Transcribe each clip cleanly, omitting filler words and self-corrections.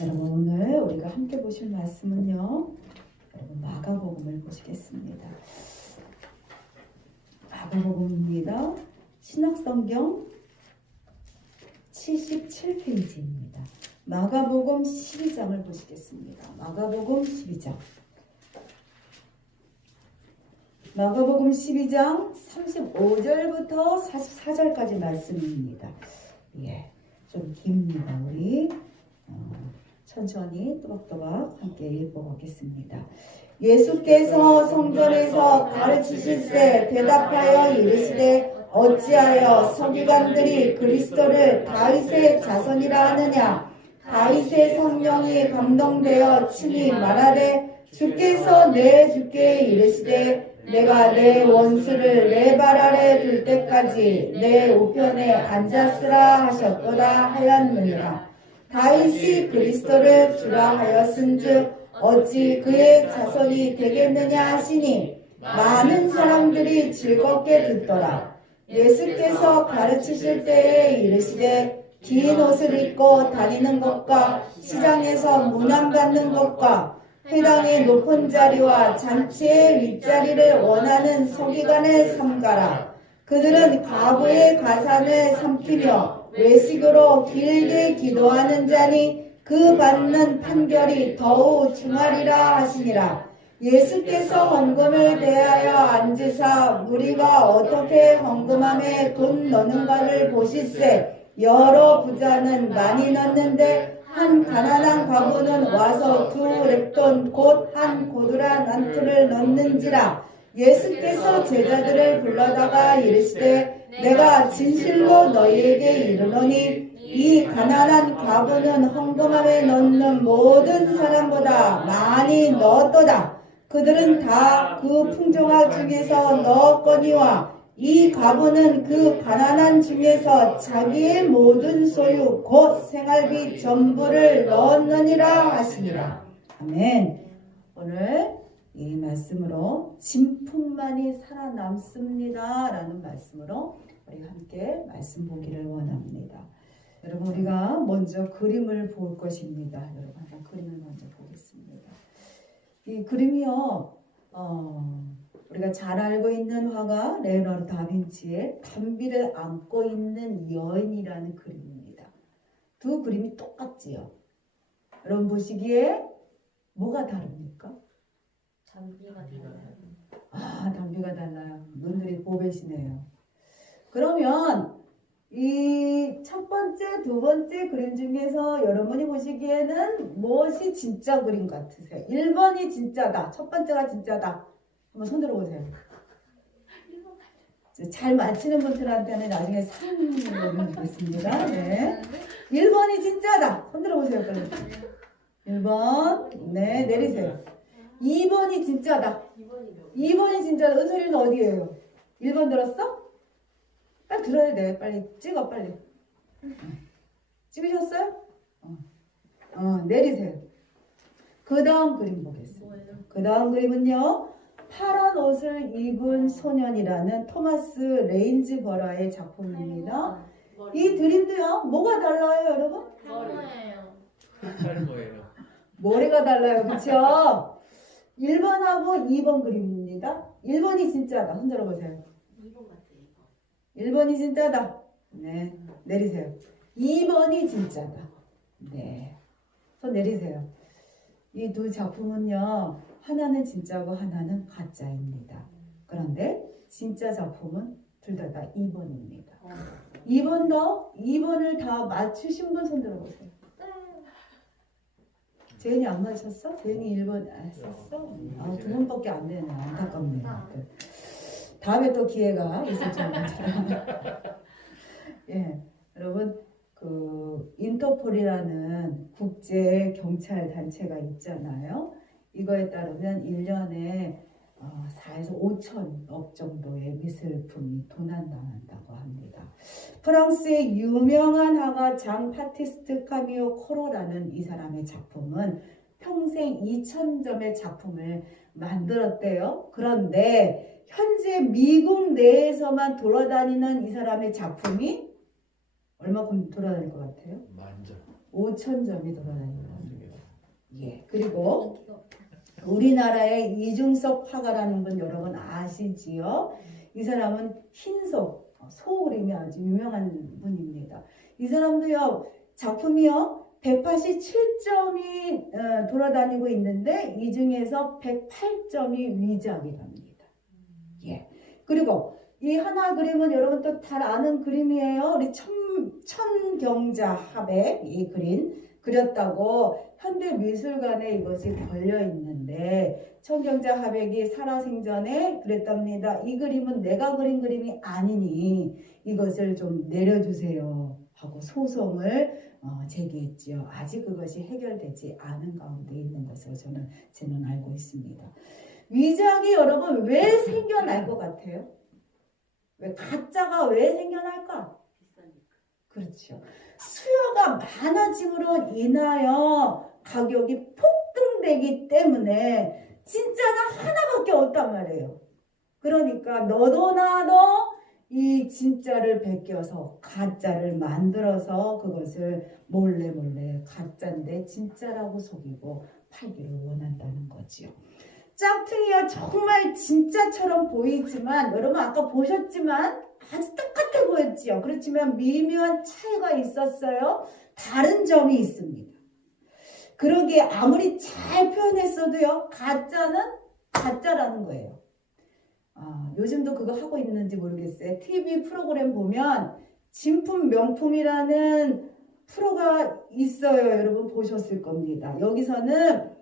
여러분 오늘 우리가 함께 보실 말씀은요. 여러분 마가복음을 보시겠습니다. 마가복음입니다. 신약성경 77페이지입니다. 마가복음 12장을 보시겠습니다. 마가복음 12장. 마가복음 12장 35절부터 44절까지 말씀입니다. 예, 좀 깁니다. 우리 천천히 또박또박 함께 읽어보겠습니다. 예수께서 성전에서 가르치실새 대답하여 이르시되 어찌하여 서기관들이 그리스도를 다윗의 자손이라 하느냐. 다윗의 성령이 감동되어 친히 말하되 주께서 내 주께 이르시되 내가 내 원수를 내 발 아래 둘 때까지 내 우편에 앉았으라 하셨도다 하였느니라. 다윗이 그리스도를 주라 하였은즉 어찌 그의 자손이 되겠느냐 하시니 많은 사람들이 즐겁게 듣더라. 예수께서 가르치실 때에 이르시되 긴 옷을 입고 다니는 것과 시장에서 문안받는 것과 회당의 높은 자리와 잔치의 윗자리를 원하는 서기관을 삼가라. 그들은 과부의 가산을 삼키며 외식으로 길게 기도하는 자니 그 받는 판결이 더욱 중하리라 하시니라. 예수께서 헌금을 대하여 앉으사 무리가 어떻게 헌금함에 돈 넣는가를 보실세. 여러 부자는 많이 넣는데 한 가난한 과부는 와서 2렙돈 곧 한 고두란 안투를 넣는지라. 예수께서 제자들을 불러다가 이르시되 내가 진실로 너희에게 이르노니 이 가난한 과부는 헌금함에 넣는 모든 사람보다 많이 넣었도다. 그들은 다 그 풍족한 중에서 넣었거니와 이 과부는 그 가난한 중에서 자기의 모든 소유 곧 생활비 전부를 넣었느니라 하시니라. 아멘. 오늘 이 말씀으로 진품만이 살아남습니다 라는 말씀으로 우리 함께 말씀 보기를 원합니다. 여러분 우리가 먼저 그림을 볼 것입니다. 여러분 한번 그림을 먼저 보겠습니다. 이 그림이요. 우리가 잘 알고 있는 화가 레오나르도 다빈치의 담비를 안고 있는 여인이라는 그림입니다. 두 그림이 똑같지요. 여러분 보시기에 뭐가 다릅니까? 담비가 달라요. 담비가 달라요. 눈들이 보배시네요. 그러면 이 첫 번째, 두 번째 그림 중에서 여러분이 보시기에는 무엇이 진짜 그림 같으세요? 1번이 진짜다. 첫 번째가 진짜다. 한번 손 들어보세요. 잘 맞히는 분들한테는 나중에 상을 주겠습니다. 네. 1번이 진짜다. 손 들어보세요. 빨리. 1번. 네, 내리세요. 2번이 진짜다. 2번이 진짜다. 은솔이는 어디예요? 1번 들었어? 빨리 들어야 돼. 빨리 찍어 빨리. 찍으셨어요? 내리세요. 그 다음 그림 보겠습니다. 그 다음 그림은요. 파란 옷을 입은 소년이라는 토마스 레인즈버러의 작품입니다. 이 그림도요. 뭐가 달라요 여러분? 탈모예요. 머리가 달라요. 그렇죠? 1번하고 2번 그림입니다. 1번이 진짜다. 손 들어보세요. 2번 같아요. 1번이 진짜다. 네, 내리세요. 2번이 진짜다. 네, 손 내리세요. 이 두 작품은요. 하나는 진짜고 하나는 가짜입니다. 그런데 진짜 작품은 둘 다 2번입니다. 2번을 다 맞추신 분 손 들어보세요. 재현이 안 맞췄어? 재현이 1번 썼어? 두 번밖에 안 되네. 안타깝네요. 다음에 또 기회가 있을 줄 알았죠. 예, 여러분 그 인터폴이라는 국제 경찰 단체가 있잖아요. 이거에 따르면 1년에 4에서 5천억 정도의 미술품이 도난당한다고 합니다. 프랑스의 유명한 화가 장 바티스트 카미오 코로라는 이 사람의 작품은 평생 2,000점의 작품을 만들었대요. 그런데 현재 미국 내에서만 돌아다니는 이 사람의 작품이 얼마큼 돌아다닐 것 같아요? 만점. 5,000점이 돌아다닙니다. 예. 그리고 우리나라의 이중섭 화가라는 분 여러분 아시지요? 이 사람은 흰소, 소 그림이 아주 유명한 분입니다. 이 사람도요, 작품이요, 187점이 돌아다니고 있는데 이 중에서 108점이 위작이랍니다. 예. 그리고 이 하나 그림은 여러분 또 잘 아는 그림이에요. 우리 천경자 합의 이 그림 그렸다고 현대미술관에 이것이 걸려 있는데 천경자 하백이 살아생전에 그랬답니다. 이 그림은 내가 그린 그림이 아니니 이것을 좀 내려주세요 하고 소송을 제기했지요. 아직 그것이 해결되지 않은 가운데 있는 것으로 저는 알고 있습니다. 위장이 여러분 왜 생겨날 것 같아요? 왜 가짜가 왜 생겨날까? 그렇죠. 수요가 많아짐으로 인하여 가격이 폭등되기 때문에 진짜는 하나밖에 없단 말이에요. 그러니까 너도 나도 이 진짜를 베껴서 가짜를 만들어서 그것을 몰래 가짜인데 진짜라고 속이고 팔기를 원한다는 거지요. 짝퉁이야 정말 진짜처럼 보이지만 여러분 아까 보셨지만 아주 똑같아 보였지요. 그렇지만 미묘한 차이가 있었어요. 다른 점이 있습니다. 그러기에 아무리 잘 표현했어도요. 가짜는 가짜라는 거예요. 요즘도 그거 하고 있는지 모르겠어요. TV 프로그램 보면 진품 명품이라는 프로가 있어요. 여러분 보셨을 겁니다. 여기서는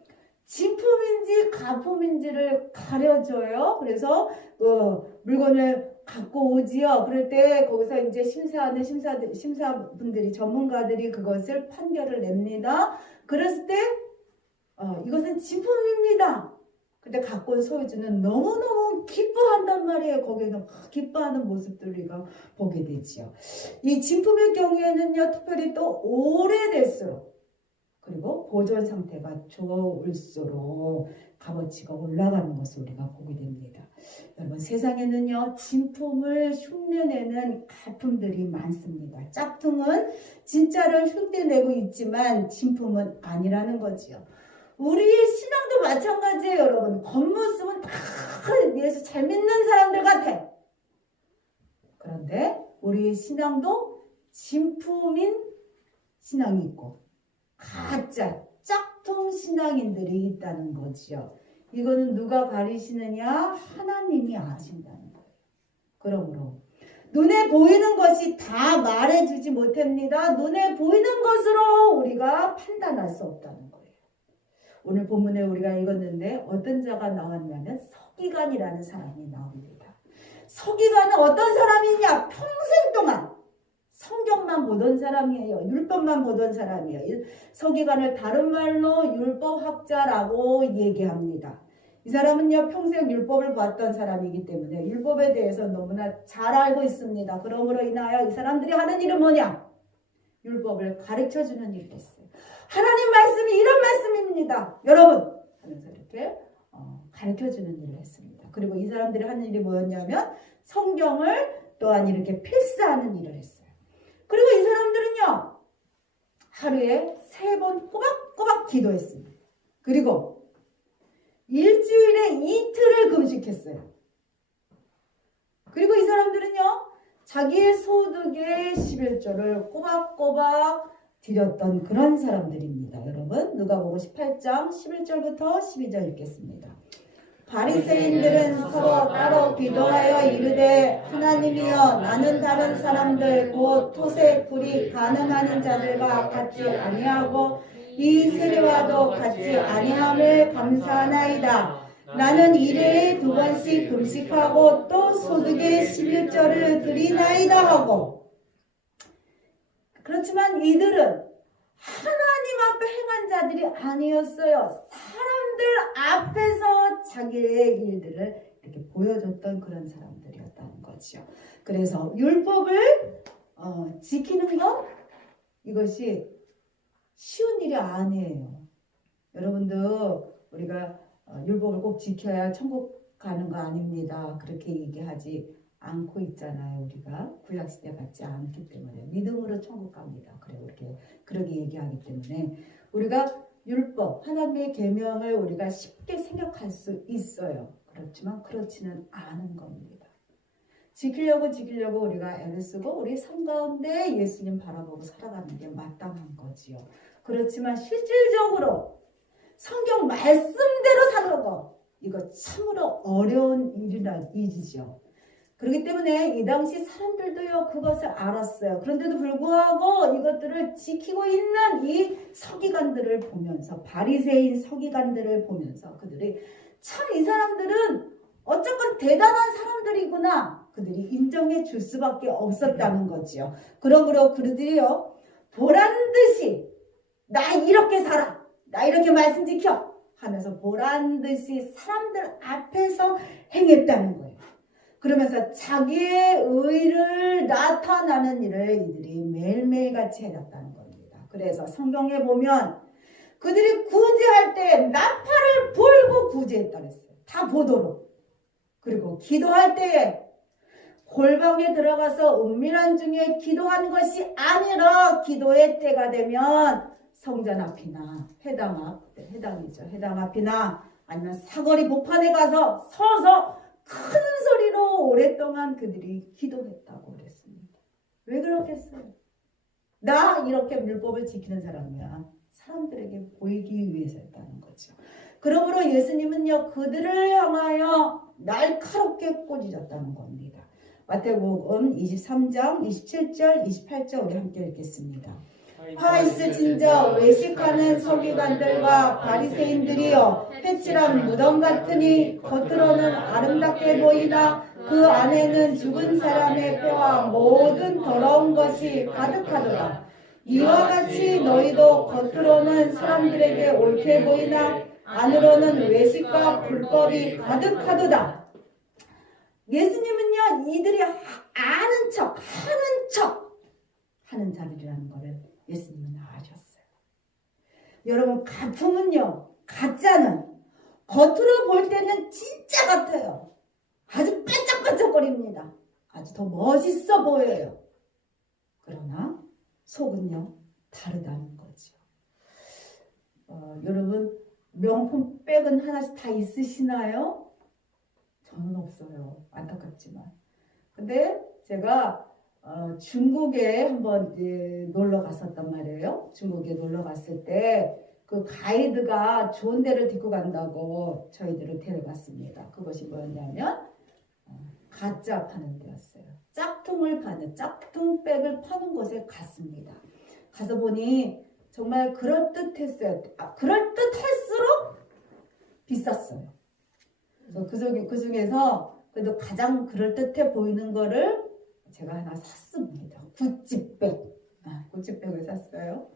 진품인지 가품인지를 가려줘요. 그래서 물건을 갖고 오지요. 그럴 때 거기서 이제 심사하는 심사분들이 전문가들이 그것을 판결을 냅니다. 그랬을 때 이것은 진품입니다. 근데 갖고 온 소유주는 너무너무 기뻐한단 말이에요. 거기서 기뻐하는 모습들을 우리가 보게 되지요. 이 진품의 경우에는요. 특별히 또 오래될수록 그리고 보존 상태가 좋을수록 값어치가 올라가는 것을 우리가 보게 됩니다. 여러분 세상에는요 진품을 흉내내는 가품들이 많습니다. 짝퉁은 진짜를 흉내내고 있지만 진품은 아니라는 거지요. 우리의 신앙도 마찬가지예요. 여러분 겉모습은 다 예수 잘 믿는 사람들 같아. 그런데 우리의 신앙도 진품인 신앙이 있고 가짜 짝퉁 신앙인들이 있다는 거지요. 이거는 누가 가리시느냐? 하나님이 아신다는 거예요. 그러므로 눈에 보이는 것이 다 말해주지 못합니다. 눈에 보이는 것으로 우리가 판단할 수 없다는 거예요. 오늘 본문에 우리가 읽었는데 어떤 자가 나왔냐면 서기관이라는 사람이 나옵니다. 서기관은 어떤 사람이냐? 평생 동안 성경만 보던 사람이에요. 율법만 보던 사람이에요. 서기관을 다른 말로 율법학자라고 얘기합니다. 이 사람은요 평생 율법을 봤던 사람이기 때문에 율법에 대해서 너무나 잘 알고 있습니다. 그러므로 인하여 이 사람들이 하는 일은 뭐냐? 율법을 가르쳐주는 일을 했어요. 하나님 말씀이 이런 말씀입니다. 여러분 하면서 이렇게 가르쳐주는 일을 했습니다. 그리고 이 사람들이 하는 일이 뭐였냐면 성경을 또한 이렇게 필사하는 일을 했어요. 그리고 이 사람들은요 하루에 3번 꼬박꼬박 기도했습니다. 그리고 일주일에 이틀을 금식했어요. 그리고 이 사람들은요 자기의 소득의 11조를 꼬박꼬박 드렸던 그런 사람들입니다. 여러분 누가복음 18장 11절부터 12절 읽겠습니다. 바리새인들은 서로 따로 기도하여 이르되 하나님이여 나는 다른 사람들 곧 토색 불이 가늠하는 자들과 같지 아니하고 이 세례와도 같지 아니함을 감사하나이다. 나는 일회에 2번씩 금식하고 또 소득의 11조를 드리나이다 하고. 그렇지만 이들은 하나님 앞에 행한 자들이 아니었어요. 사람들 앞에서 자기의 일들을 이렇게 보여줬던 그런 사람들이었다는 거죠. 그래서 율법을 지키는 것 이것이 쉬운 일이 아니에요. 여러분도 우리가 율법을 꼭 지켜야 천국 가는 거 아닙니다. 그렇게 얘기하지 않고 있잖아요. 우리가 구약시대 같지 않기 때문에 믿음으로 천국 갑니다. 그래 그렇게 얘기하기 때문에 우리가 율법, 하나님의 계명을 우리가 쉽게 생각할 수 있어요. 그렇지만 그렇지는 않은 겁니다. 지키려고 우리가 애를 쓰고 우리 삶 가운데 예수님 바라보고 살아가는 게 마땅한 거지요. 그렇지만 실질적으로 성경 말씀대로 사는 거, 이거 참으로 어려운 일이죠. 그렇기 때문에 이 당시 사람들도요 그것을 알았어요. 그런데도 불구하고 이것들을 지키고 있는 이 서기관들을 보면서, 바리새인 서기관들을 보면서 그들이 참 이 사람들은 어쨌건 대단한 사람들이구나, 그들이 인정해 줄 수밖에 없었다는 거지요. 그러므로 그들이요 보란 듯이 나 이렇게 살아, 나 이렇게 말씀 지켜 하면서 보란 듯이 사람들 앞에서 행했다는 거예요. 그러면서 자기의 의를 나타나는 일을 이들이 매일매일 같이 해놨다는 겁니다. 그래서 성경에 보면 그들이 구제할 때 나팔을 불고 구제했다 그랬어요. 다 보도록. 그리고 기도할 때에 골방에 들어가서 은밀한 중에 기도하는 것이 아니라 기도의 때가 되면 성전 앞이나 회당 앞이나 아니면 사거리 복판에 가서 서서 큰 소리로 오랫동안 그들이 기도했다고 그랬습니다. 왜 그렇겠어요? 나 이렇게 율법을 지키는 사람이야. 사람들에게 보이기 위해서였다는 거죠. 그러므로 예수님은요 그들을 향하여 날카롭게 꼬집었다는 겁니다. 마태복음 23장 27절 28절 우리 함께 읽겠습니다. 화 있으신저 외식하는 서기관들과 바리새인들이여, 회칠한 무덤 같으니 겉으로는 아름답게 보이나 그 안에는 죽은 사람의 뼈와 모든 더러운 것이 가득하더라. 이와 같이 너희도 겉으로는 사람들에게 옳게 보이나 안으로는 외식과 불법이 가득하도다. 예수님은요 이들이 아는 척 하는 척 하는 자들이라는 것을 예수님은 아셨어요. 여러분, 가품은요, 가짜는 겉으로 볼 때는 진짜 같아요. 아주 반짝반짝거립니다. 아주 더 멋있어 보여요. 그러나 속은요 다르다는 거죠. 여러분, 명품 백은 하나씩 다 있으시나요? 저는 없어요. 안타깝지만. 근데 제가 중국에 한번 놀러 갔었단 말이에요. 중국에 놀러 갔을 때 그 가이드가 좋은 데를 데리고 간다고 저희들을 데려갔습니다. 그것이 뭐였냐면 가짜 파는 데였어요. 짝퉁을 파는, 짝퉁백을 파는 곳에 갔습니다. 가서 보니 정말 그럴듯했어요. 그럴듯할수록 비쌌어요. 그래서 그 중에서 그래도 가장 그럴듯해 보이는 거를 제가 하나 샀습니다. 구찌백. 구찌백을 샀어요.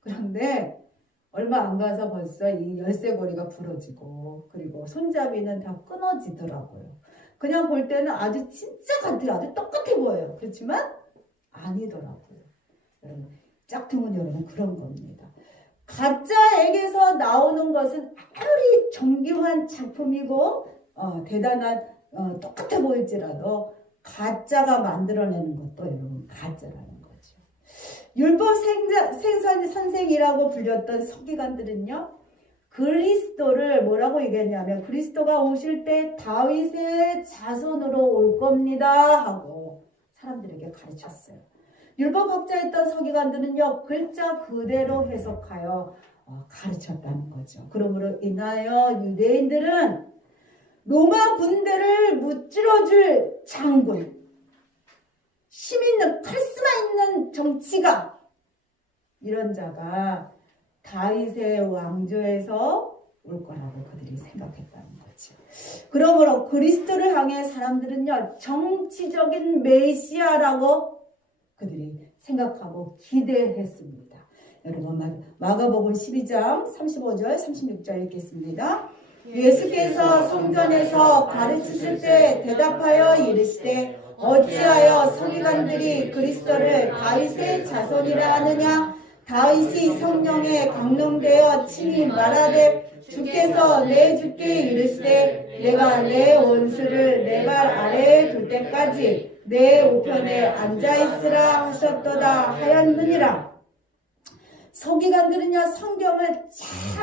그런데 얼마 안 가서 벌써 이 열쇠고리가 부러지고 그리고 손잡이는 다 끊어지더라고요. 그냥 볼 때는 아주 진짜 같아요. 아주 똑같아 보여요. 그렇지만 아니더라고요. 여러분, 짝퉁은 여러분 그런 겁니다. 가짜에게서 나오는 것은 아무리 정교한 작품이고 대단한 똑같아 보일지라도 가짜가 만들어내는 것도 여러분 가짜라는 거죠. 율법 생산 선생이라고 불렸던 서기관들은요, 그리스도를 뭐라고 얘기했냐면 그리스도가 오실 때 다윗의 자손으로 올 겁니다 하고 사람들에게 가르쳤어요. 율법학자였던 서기관들은요 글자 그대로 해석하여 가르쳤다는 거죠. 그러므로 인하여 유대인들은 로마 군대를 무찌러줄 장군, 힘 있는 카리스마 있는 정치가, 이런 자가 다윗의 왕조에서 올 거라고 그들이 생각했다는 거죠. 그러므로 그리스도를 향해 사람들은요 정치적인 메시아라고 그들이 생각하고 기대했습니다. 여러분, 마가복음 12장 35절 36절 읽겠습니다. 예수께서 성전에서 가르치실 때 대답하여 이르시되 어찌하여 서기관들이 그리스도를 다윗의 자손이라 하느냐? 다윗이 성령에 강림되어 친히 말하되 주께서 내 주께 이르시되 내가 내 원수를 내 발 아래에 둘 때까지 내 우편에 앉아있으라 하셨도다 하였느니라. 서기관들은요 성경을 잘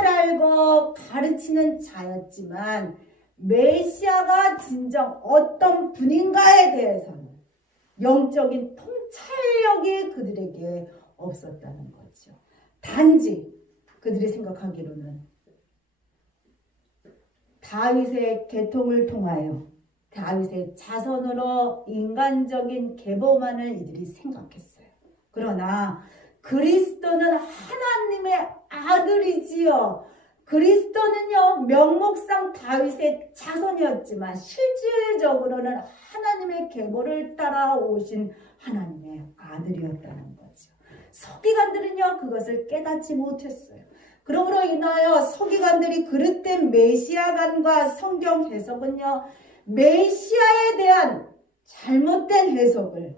대하여 가르치는 자였지만 메시아가 진정 어떤 분인가에 대해서는 영적인 통찰력이 그들에게 없었다는 거죠. 단지 그들이 생각하기로는 다윗의 계통을 통하여 다윗의 자손으로 인간적인 계보만을 이들이 생각했어요. 그러나 그리스도는 하나님의 아들이지요. 그리스도는요, 명목상 다윗의 자손이었지만 실질적으로는 하나님의 계보를 따라오신 하나님의 아들이었다는 거죠. 서기관들은요, 그것을 깨닫지 못했어요. 그러므로 인하여 서기관들이 그릇된 메시아관과 성경 해석은요, 메시아에 대한 잘못된 해석을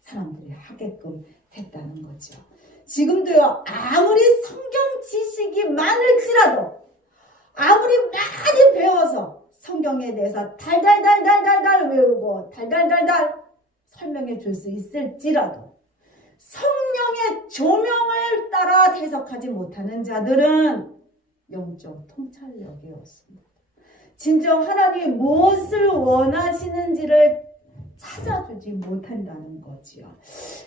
사람들이 하게끔 됐다는 거죠. 지금도요, 아무리 성경 지식이 많을지라도, 아무리 많이 배워서 성경에 대해서 달달달달달달 외우고 달달달달 설명해 줄 수 있을지라도 성령의 조명을 따라 해석하지 못하는 자들은 영적 통찰력이 없습니다. 진정 하나님이 무엇을 원하시는지를 찾아주지 못한다는 거지요.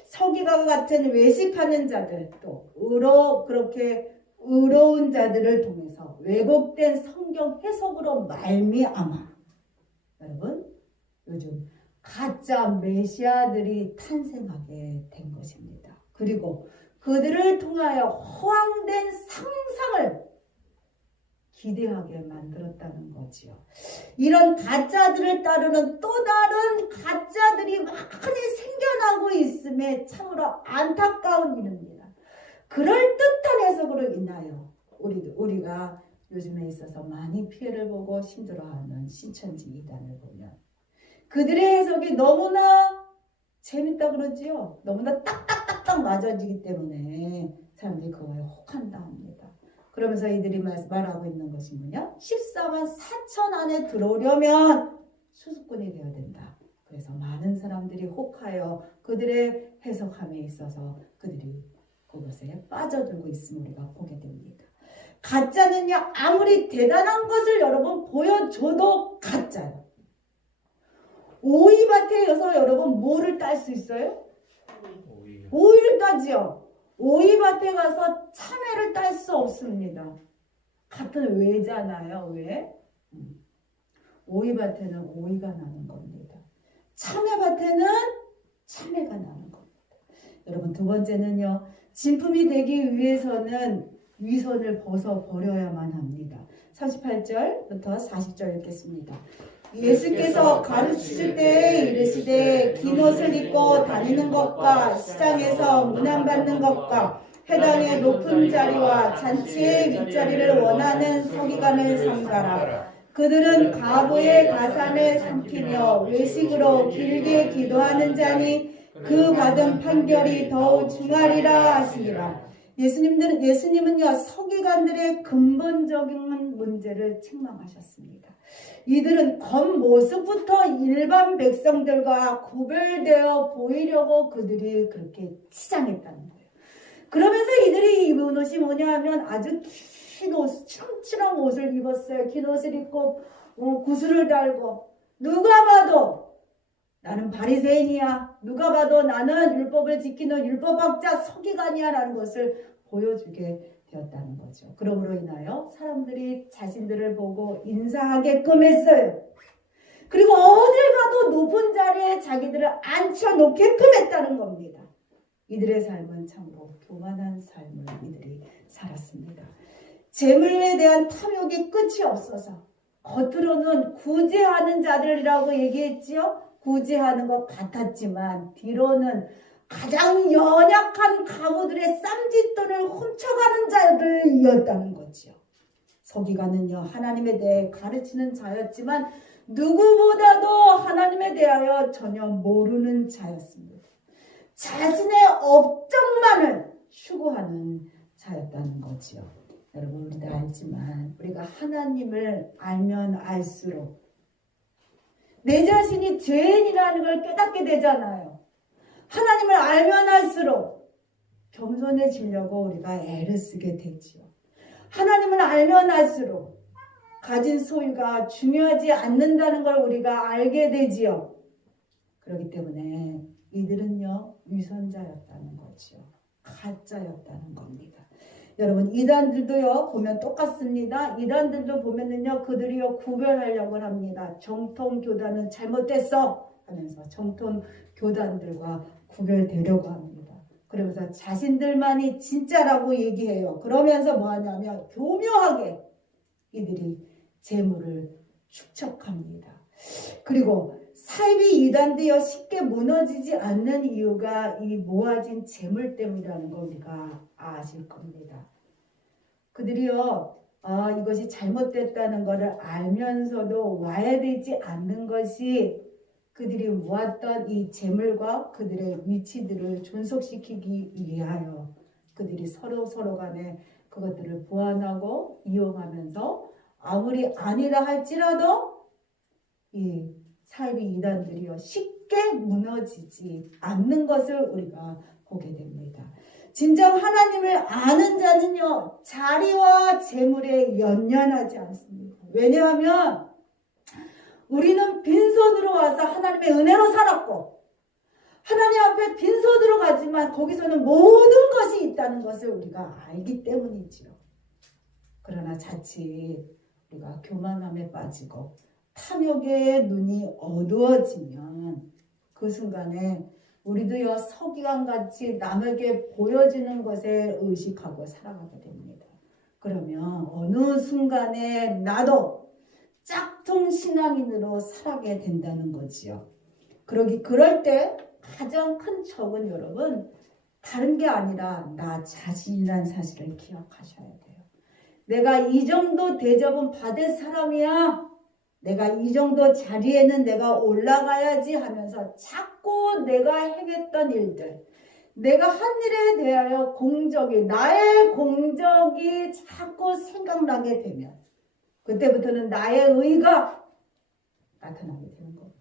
서기관 같은 외식하는 자들, 또 그렇게 의로운 자들을 통해서 왜곡된 성경 해석으로 말미암아 여러분 요즘 가짜 메시아들이 탄생하게 된 것입니다. 그리고 그들을 통하여 허황된 상상을 기대하게 만들었다는 거지요. 이런 가짜들을 따르는 또 다른 가짜들이 많이 생겨나고 있음에 참으로 안타까운 일입니다. 그럴듯한 해석으로 인하여 우리가 요즘에 있어서 많이 피해를 보고 힘들어하는 신천지 이단을 보면 그들의 해석이 너무나 재밌다 그러지요. 너무나 딱딱딱딱 맞아지기 때문에 사람들이 그거에 혹한다 합니다. 그러면서 이들이 말하고 있는 것이 뭐냐? 14만 4천 안에 들어오려면 수습꾼이 되어야 된다. 그래서 많은 사람들이 혹하여 그들의 해석함에 있어서 그들이 그것에 빠져들고 있음을 우리가 보게 됩니다. 가짜는요, 아무리 대단한 것을 여러분 보여줘도 가짜요. 오이밭에서 여러분 뭐를 딸 수 있어요? 오이를 따지요. 오이밭에 가서 참외를 딸 수 없습니다. 같은 왜잖아요. 왜? 오이밭에는 오이가 나는 겁니다. 참외밭에는 참외가 나는 겁니다. 여러분 두 번째는요. 진품이 되기 위해서는 위선을 벗어버려야만 합니다. 38절부터 40절 읽겠습니다. 예수께서 가르치실 때에 이르시되 긴 옷을 입고 다니는 것과 시장에서 문안받는 것과 회당의 높은 자리와 잔치의 윗자리를 원하는 서기관을 삼가라. 그들은 가부의 가산을 삼키며 외식으로 길게 기도하는 자니 그 받은 판결이 더욱 중하리라 하시니라. 예수님은요, 서기관들의 근본적인 문제를 책망하셨습니다. 이들은 겉모습부터 일반 백성들과 구별되어 보이려고 그들이 그렇게 치장했다는 거예요. 그러면서 이들이 입은 옷이 뭐냐 하면 아주 긴 옷, 칠칠한 옷을 입었어요. 긴 옷을 입고 구슬을 달고 누가 봐도 나는 바리새인이야. 누가 봐도 나는 율법을 지키는 율법학자 서기관이야 라는 것을 보여주게 되었다는 거죠. 그러므로 인하여 사람들이 자신들을 보고 인사하게끔 했어요. 그리고 어딜 가도 높은 자리에 자기들을 앉혀놓게끔 했다는 겁니다. 이들의 삶은 참으로 교만한 삶을 이들이 살았습니다. 재물에 대한 탐욕이 끝이 없어서 겉으로는 구제하는 자들이라고 얘기했지요. 구제하는 것 같았지만 뒤로는 가장 연약한 가부들의 쌈짓돈을 훔쳐가는 자들이었다는 거지요. 서기관은요, 하나님에 대해 가르치는 자였지만 누구보다도 하나님에 대하여 전혀 모르는 자였습니다. 자신의 업적만을 추구하는 자였다는 거지요. 여러분 우리도 알지만 우리가 하나님을 알면 알수록 내 자신이 죄인이라는 걸 깨닫게 되잖아요. 하나님을 알면 알수록 겸손해지려고 우리가 애를 쓰게 되지요. 하나님을 알면 알수록 가진 소유가 중요하지 않는다는 걸 우리가 알게 되지요. 그렇기 때문에 이들은요, 위선자였다는 거지요. 가짜였다는 겁니다. 여러분, 이단들도요 보면 똑같습니다. 이단들도 보면은요, 그들이요 구별하려고 합니다. 정통 교단은 잘못됐어 하면서 정통 교단들과 구별되려고 합니다. 그러면서 자신들만이 진짜라고 얘기해요. 그러면서 뭐 하냐면 교묘하게 이들이 재물을 축적합니다. 그리고 사이비 이단도요 쉽게 무너지지 않는 이유가 이 모아진 재물 때문이라는 걸 우리가 아실 겁니다. 그들이요 이것이 잘못됐다는 것을 알면서도 와야 되지 않는 것이 그들이 모았던 이 재물과 그들의 위치들을 존속시키기 위하여 그들이 서로 간에 그것들을 보완하고 이용하면서 아무리 아니다 할지라도 이 사이비 이단들이요 쉽게 무너지지 않는 것을 우리가 보게 됩니다. 진정 하나님을 아는 자는요 자리와 재물에 연연하지 않습니다. 왜냐하면 우리는 빈손으로 와서 하나님의 은혜로 살았고 하나님 앞에 빈손으로 가지만 거기서는 모든 것이 있다는 것을 우리가 알기 때문이지요. 그러나 자칫 우리가 교만함에 빠지고 탐욕의 눈이 어두워지면 그 순간에 우리도요 서기관같이 남에게 보여지는 것에 의식하고 살아가게 됩니다. 그러면 어느 순간에 나도 짝퉁 신앙인으로 살아가게 된다는 거지요. 그럴 때 가장 큰 적은 여러분 다른 게 아니라 나 자신이란 사실을 기억하셔야 돼요. 내가 이 정도 대접은 받을 사람이야. 내가 이 정도 자리에는 내가 올라가야지 하면서 자꾸 내가 행했던 일들, 내가 한 일에 대하여 나의 공적이 자꾸 생각나게 되면 그때부터는 나의 의가 나타나게 되는 겁니다.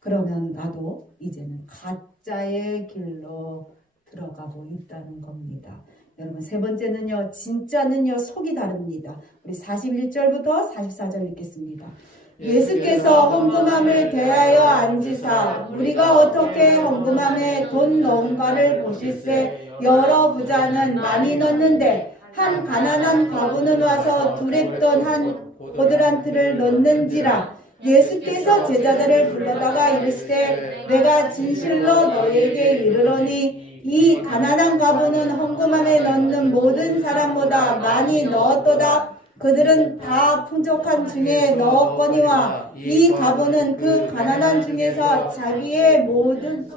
그러면 나도 이제는 가짜의 길로 들어가고 있다는 겁니다. 여러분 세 번째는요. 진짜는요. 속이 다릅니다. 우리 41절부터 44절 읽겠습니다. 예수께서 헌금함을 대하여 앉으사 우리가 어떻게 헌금함에 돈 넣은가를 보실세 여러 부자는 많이 넣는데 한 가난한 과부는 와서 두랬던 한 보드란트를 넣는지라. 예수께서 제자들을 불러다가 이르시되 내가 진실로 너희에게 이르노니 이 가난한 과부는 헌금함에 넣는 모든 사람보다 많이 넣었도다. 그들은 다 풍족한 중에 넣었거니와 이 과부는 그 가난한 중에서 자기의 모든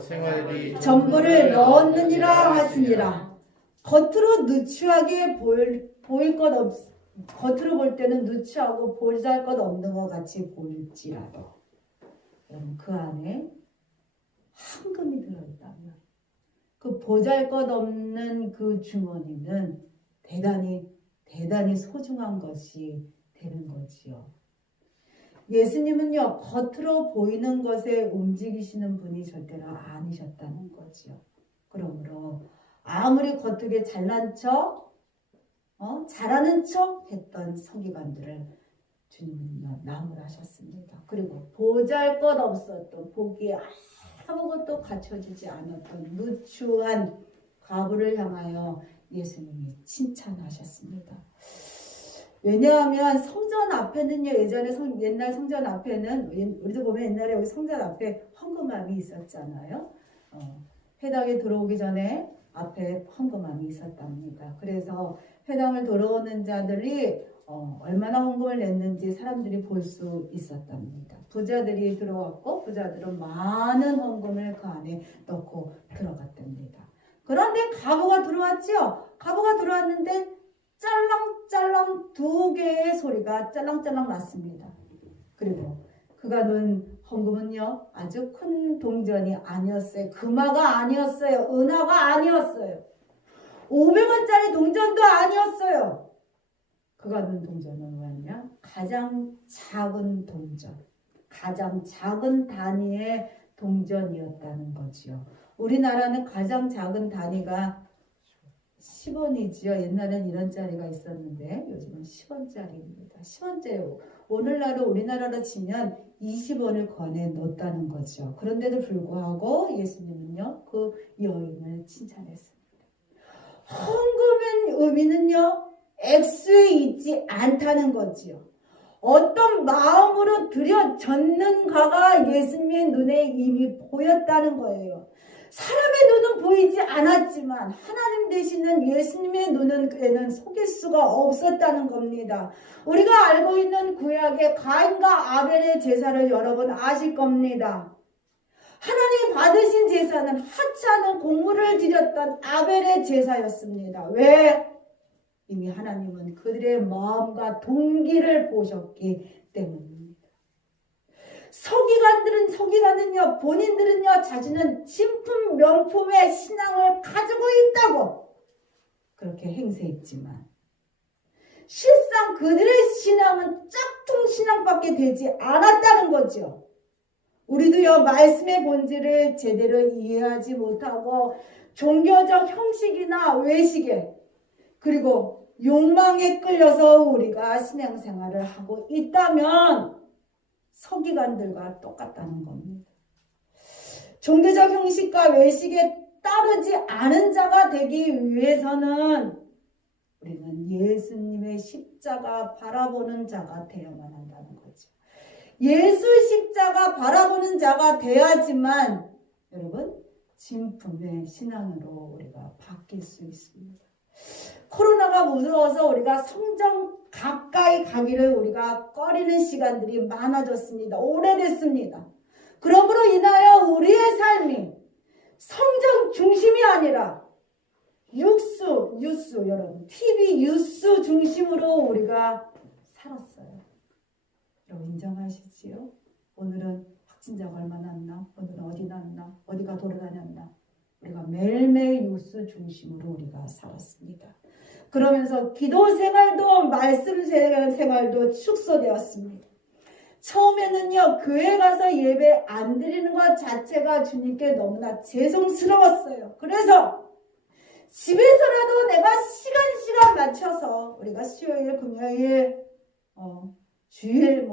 생활비 전부를 넣었느니라 하시니라. 겉으로 누추하게 보일 것 없. 겉으로 볼 때는 누추하고 보잘것 없는 것 같이 보일지라도 여러분 그 안에 황금이 들어있다면 그 보잘것 없는 그 주머니는 대단히 소중한 것이 되는 거지요. 예수님은요 겉으로 보이는 것에 움직이시는 분이 절대로 아니셨다는 거지요. 그러므로 아무리 겉으로 잘난 척 잘하는 척 했던 서기관들을 주님은요 나무라셨습니다. 그리고 보잘것 없었던 보기에 아무것도 갖춰지지 않았던 누추한 과부를 향하여 예수님이 칭찬하셨습니다. 왜냐하면 성전 앞에는요 옛날 성전 앞에는 우리도 보면 옛날에 여기 성전 앞에 헌금함이 있었잖아요. 회당에 들어오기 전에 앞에 헌금함이 있었답니다. 그래서 회당을 들어오는 자들이 얼마나 헌금을 냈는지 사람들이 볼 수 있었답니다. 부자들이 들어왔고 부자들은 많은 헌금을 그 안에 넣고 들어갔답니다. 그런데 과부가 들어왔지요. 과부가 들어왔는데 짤랑짤랑 두 개의 소리가 짤랑짤랑 났습니다. 그리고 그가 넣은 헌금은요 아주 큰 동전이 아니었어요. 금화가 아니었어요. 은화가 아니었어요. 500원짜리 동전도 아니었어요. 그가 넣은 동전은 뭐였냐? 가장 작은 동전, 가장 작은 단위의 동전이었다는 거지요. 우리나라는 가장 작은 단위가 10원이지요. 옛날엔 이런 짜리가 있었는데 요즘은 10원짜리입니다. 10원짜리. 오늘날은 우리나라로 치면 20원을 권해 놓았다는 거죠. 그런데도 불구하고 예수님은요, 그 여인을 칭찬했습니다. 헌금의 의미는요, 액수에 있지 않다는 거지요. 어떤 마음으로 들여졌는가가 예수님의 눈에 이미 보였다는 거예요. 사람의 눈은 보이지 않았지만 하나님 되시는 예수님의 눈에는 속일 수가 없었다는 겁니다. 우리가 알고 있는 구약의 가인과 아벨의 제사를 여러분 아실 겁니다. 하나님이 받으신 제사는 하찮은 공물을 드렸던 아벨의 제사였습니다. 왜? 이미 하나님은 그들의 마음과 동기를 보셨기 때문입니다. 서기관은요, 본인들은요, 자신은 진품 명품의 신앙을 가지고 있다고 그렇게 행세했지만, 실상 그들의 신앙은 짝퉁 신앙밖에 되지 않았다는 거죠. 우리도요, 말씀의 본질을 제대로 이해하지 못하고, 종교적 형식이나 외식에, 그리고 욕망에 끌려서 우리가 신앙생활을 하고 있다면, 서기관들과 똑같다는 겁니다. 종교적 형식과 외식에 따르지 않은 자가 되기 위해서는 우리는 예수님의 십자가 바라보는 자가 되어야만 한다는 거죠. 예수 십자가 바라보는 자가 돼야지만 여러분 진품의 신앙으로 우리가 바뀔 수 있습니다. 코로나가 무서워서 우리가 성전 가까이 가기를 우리가 꺼리는 시간들이 많아졌습니다. 오래됐습니다. 그러므로 인하여 우리의 삶이 성전 중심이 아니라 뉴스 여러분 TV 뉴스 중심으로 우리가 살았어요. 여러분 인정하시지요? 오늘은 확진자가 얼마나 났나? 오늘은 어디 났나? 어디가 돌아다녔나? 우리가 매일매일 뉴스 중심으로 우리가 살았습니다. 그러면서 기도 생활도 말씀 생활도 축소되었습니다. 처음에는요, 교회 가서 예배 안 드리는 것 자체가 주님께 너무나 죄송스러웠어요. 그래서 집에서라도 내가 시간 맞춰서 우리가 수요일, 금요일, 주일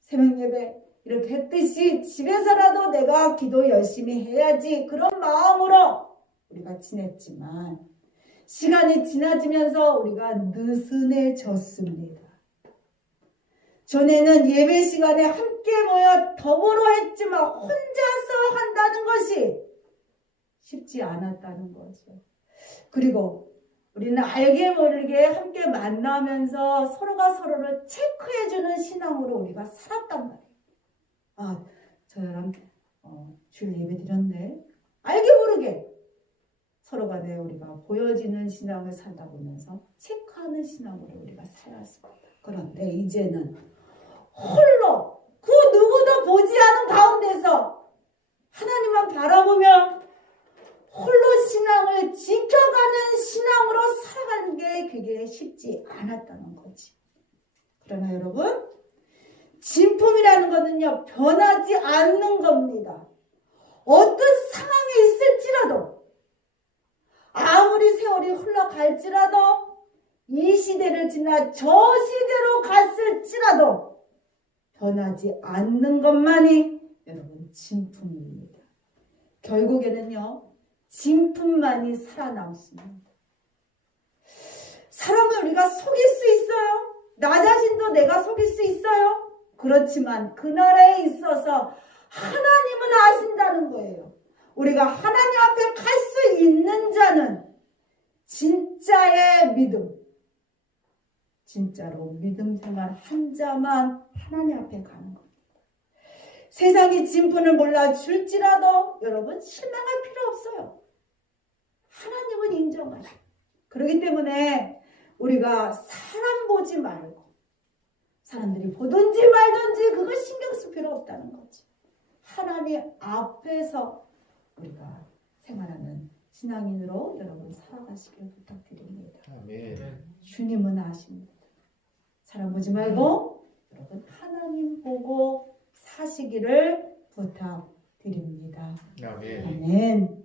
새벽 예배 이렇게 했듯이 집에서라도 내가 기도 열심히 해야지 그런 마음으로 우리가 지냈지만 시간이 지나지면서 우리가 느슨해졌습니다. 전에는 예배 시간에 함께 모여 더불어 했지만 혼자서 한다는 것이 쉽지 않았다는 거죠. 그리고 우리는 알게 모르게 함께 만나면서 서로가 서로를 체크해주는 신앙으로 우리가 살았단 말이에요. 아, 저 사람 주일 예배 드렸네. 알게 모르게 서로 간에 우리가 보여지는 신앙을 살다 보면서 체크하는 신앙으로 우리가 살았습니다. 그런데 이제는 홀로 그 누구도 보지 않은 가운데서 하나님만 바라보며 홀로 신앙을 지켜가는 신앙으로 살아가는 게 그게 쉽지 않았다는 거지. 그러나 여러분 진품이라는 것은요 변하지 않는 겁니다. 어떤 상황에 있을지라도 아무리 세월이 흘러갈지라도 이 시대를 지나 저 시대로 갔을지라도 변하지 않는 것만이 여러분 진품입니다. 결국에는요 진품만이 살아남습니다. 사람을 우리가 속일 수 있어요. 나 자신도 내가 속일 수 있어요. 그렇지만 그 나라에 있어서 하나님은 아신다는 거예요. 우리가 하나님 앞에 갈 수 있는 자는 진짜의 믿음, 진짜로 믿음 생활 한 자만 하나님 앞에 가는 겁니다. 세상이 진품을 몰라줄지라도 여러분 실망할 필요 없어요. 하나님은 인정하셔. 그렇기 때문에 우리가 사람 보지 말고 사람들이 보든지 말든지 그거 신경 쓸 필요 없다는 거지. 하나님 앞에서 우리가 생활하는 신앙인으로 여러분 살아가시길 부탁드립니다. 아멘. 주님은 아십니다. 사람 보지 말고 여러분 하나님 보고 사시기를 부탁드립니다. 아멘. 아멘.